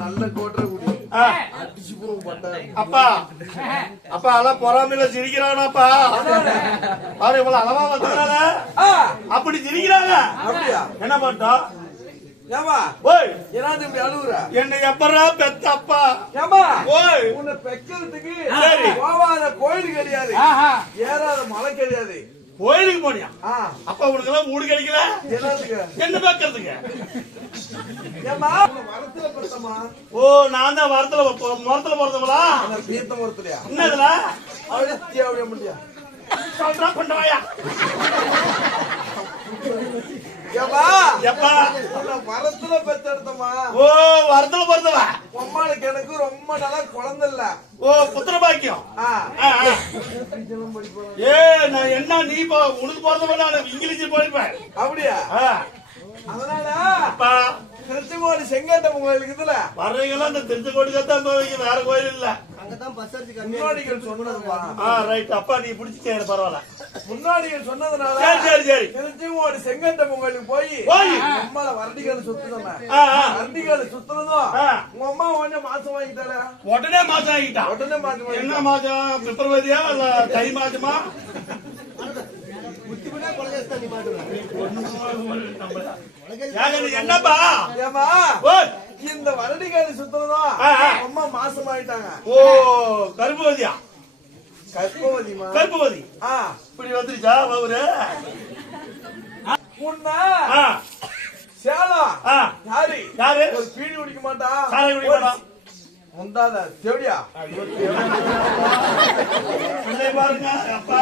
நல்ல கோட்டை அப்பா அப்பா எல்லாம் பொறாமையில சிரிக்கிறானாப்பா அவரு இவ்வளவு அளவா வந்ததுனால அப்படி சிரிக்கிறாங்க. என்ன பண்ணோம் என்னை எப்பறா பெத்த அப்பா உன்னை பெக்கிறதுக்கு போவாத கோயில் கிடையாது, ஏறாத மலை கிடையாது. கோயிலுக்கு போனியா? அப்ப உனக்கு எல்லாம் மூடு கிடைக்கல என்ன பாக்குறதுக்கு? ஓ நான் தான் மரத்துல பிறந்தவங்களா? தீர்த்த மரத்துலயா? என்னதுல அவளே முடியா சொல்றா பண்ணவாயா? மரத்துல பெத்தெடுத்தமா? ஓ வரத்துல பிறந்தவா? அம்மாளுக்கு எனக்கு ரொம்ப நாளா குழந்தை இல்ல. ஓ புத்திர பாக்கியம். ஏ நான் என்ன நீ உனக்கு பிறந்தவன் நான் இங்கிலீஷ் படிப்பேன். அப்படியா? அதனால அப்பா திருச்செங்கோடு செங்கேட்டம் கோயிலுக்கு இதுல வர்றீங்களா? இந்த திருச்செங்கோடுக்கு தான் போவீங்க, வேற கோயில் இல்ல. முன்னாடிகள் சொன்னதுப்பா. ரைட் அப்பா நீ பிடிச்சிட்டே பரவாயில்ல. முன்னாடிகள் சொன்னதுனால சரி சரி திருச்செங்கோடு செங்கேட்டம் கோயிலுக்கு போய் அம்மால வரடிகள் சுத்துனோம். வரடிகள் சுத்துனதும் உங்க அம்மா உடனே மாசம் வாங்கிட்டாள? உடனே மாசம் வாங்கிட்டா? உடனே மாசம். என்ன மாசம்? பிப்ரவரியா இல்ல தை மாசமா? என்னப்பா இந்த வரடிகாலி சுத்தம் அம்மா மாசம் ஆயிட்டாங்க. ஓ கர்ப்பவதியா? கர்ப்பவதிமா? கர்ப்பவதி இப்படி வந்துருச்சா அவரு? சேலம் யாரு யாரு பீடி குடிக்க மாட்டா, சாரை குடிக்க மாட்டா, முந்தாத தேவடியா பாருங்க அப்பா.